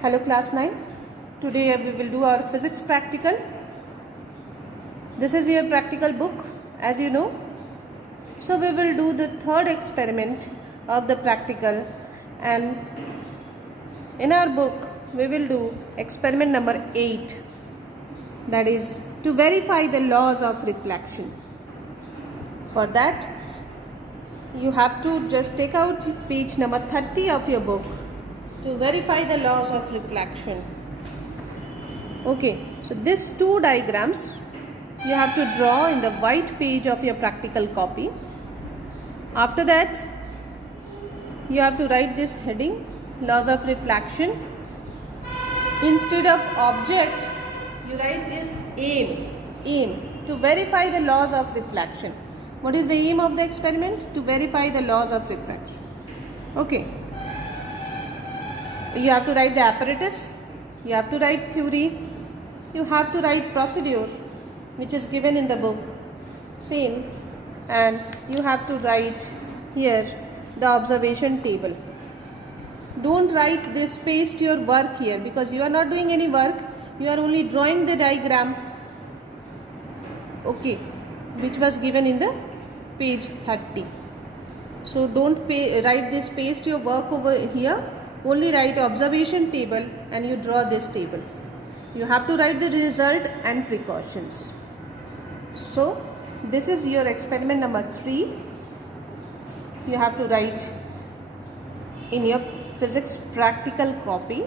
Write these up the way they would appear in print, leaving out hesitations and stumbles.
Hello class 9. Today we will do our physics practical. This is your practical book, as you know. So we will do the third experiment of the practical, and in our book we will do experiment number 8, that is to verify the laws of reflection. For that you have to just take out page number 30 of your book to verify the laws of reflection. Okay, so these two diagrams you have to draw in the white page of your practical copy. After that you have to write this heading, laws of reflection. Instead of object you write in aim to verify the laws of reflection. What is the aim of the experiment? To verify the laws of reflection. Okay. You have to write the apparatus, you have to write theory, you have to write procedure which is given in the book, same, and you have to write here the observation table. Don't write this, paste your work here, because you are not doing any work, you are only drawing the diagram, okay, which was given in the page 30. So don't write this, paste your work over here. Only write observation table and you draw this table. You have to write the result and precautions. So this is your experiment number 3. You have to write in your physics practical copy.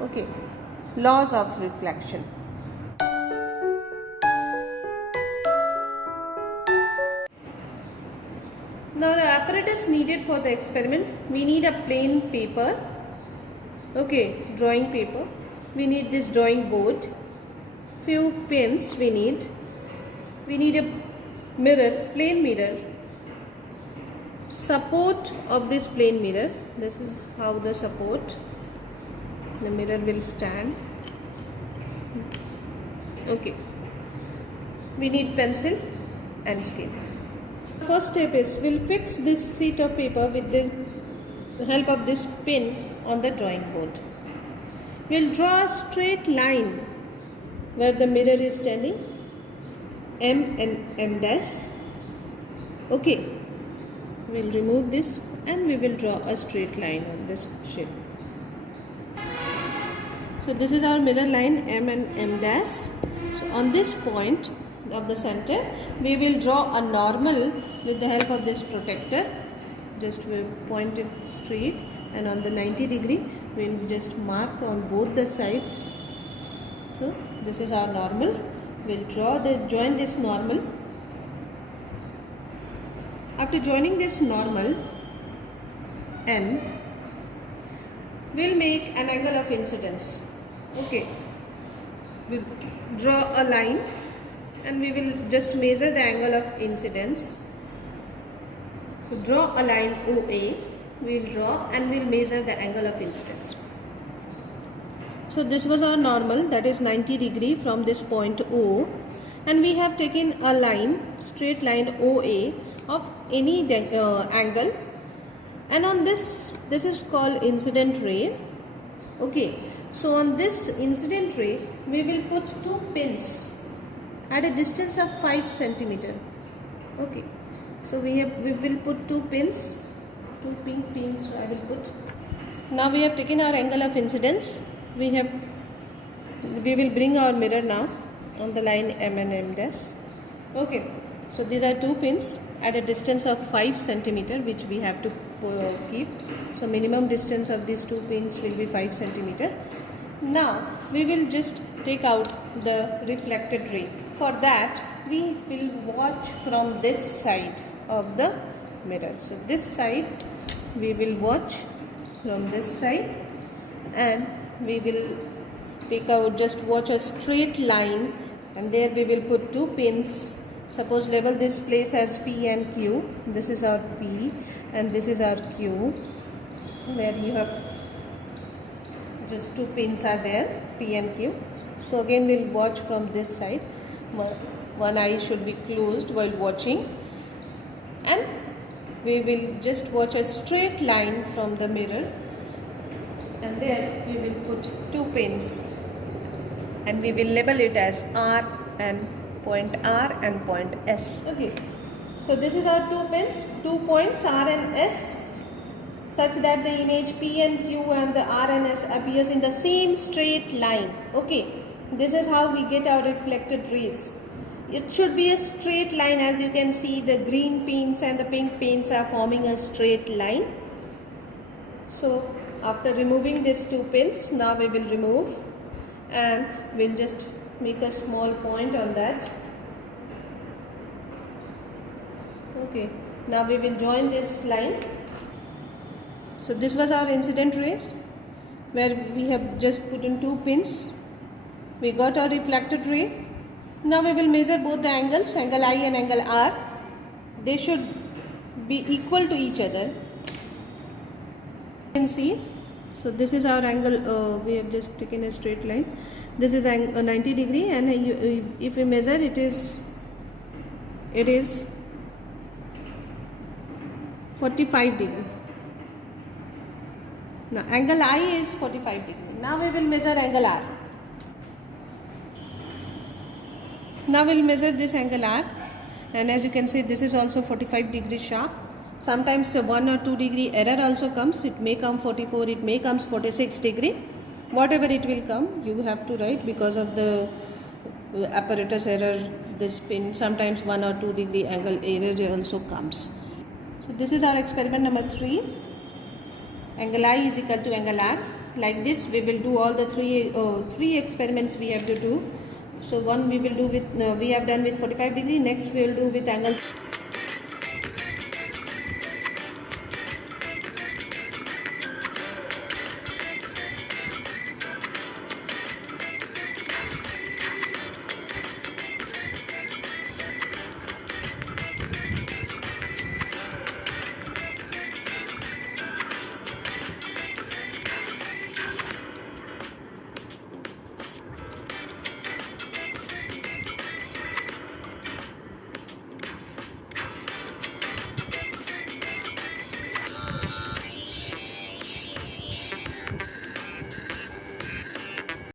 Okay, laws of reflection. Now the apparatus needed for the experiment, we need a plain paper, okay, drawing paper, we need this drawing board, few pens we need a mirror, plain mirror, support of this plain mirror, this is how the support, the mirror will stand, okay, we need pencil and scale. First step is we'll fix this sheet of paper with the help of this pin on the drawing board. We'll draw a straight line where the mirror is standing, M and M dash. Okay, we'll remove this and we will draw a straight line on this shape. So this is our mirror line M and M dash. So on this point of the center we will draw a normal with the help of this protector. Just we'll point it straight, and on the 90 degree we'll just mark on both the sides. So this is our normal. We'll join this normal. After joining this normal N, we'll make an angle of incidence. Okay, we'll draw a line and we will just measure the angle of incidence. Draw a line OA, we will draw and we will measure the angle of incidence. So this was our normal, that is 90 degree from this point O, and we have taken a line, straight line OA of any angle, and on this is called incident ray. Okay, so on this incident ray we will put two pins at a distance of 5 centimeter. Okay, so we will put two pins, two pink pins I will put. Now we have taken our angle of incidence. We will bring our mirror now on the line M and M dash. Okay, so these are two pins at a distance of 5 centimeter which we have to keep. So minimum distance of these two pins will be 5 centimeter. Now we will just take out the reflected ray. For that we will watch from this side of the mirror. So this side we will watch from this side, and we will watch a straight line, and there we will put two pins. Suppose label this place as P and Q. This is our P and this is our Q, where you have just two pins are there, P and Q. So again we'll watch from this side. One eye should be closed while watching, and we will just watch a straight line from the mirror and there we will put 2 pins and we will label it as R and point R and point S. Okay, so this is our 2 pins, 2 points R and S, such that the image P and Q and the R and S appears in the same straight line. Okay, this is how we get our reflected rays. It should be a straight line. As you can see, the green pins and the pink pins are forming a straight line. So after removing these 2 pins, now we will remove and we'll just make a small point on that. Okay, now we will join this line. So this was our incident rays, where we have just put in 2 pins. We got our reflected ray. Now we will measure both the angles, angle I and angle R. They should be equal to each other. You can see, so this is our angle, we have just taken a straight line. This is 90 degree, and if we measure, it is 45 degree. Now angle I is 45 degree. Now we will measure angle R. Now we will measure this angle R, and as you can see, this is also 45 degree sharp. Sometimes 1 or 2 degree error also comes. It may come 44, it may come 46 degree. Whatever it will come, you have to write, because of the apparatus error, this pin, sometimes 1 or 2 degree angle error also comes. So this is our experiment number 3. Angle I is equal to angle R. Like this, we will do all the three experiments we have to do. So one we will do with, we have done with 45 degree, next we will do with angles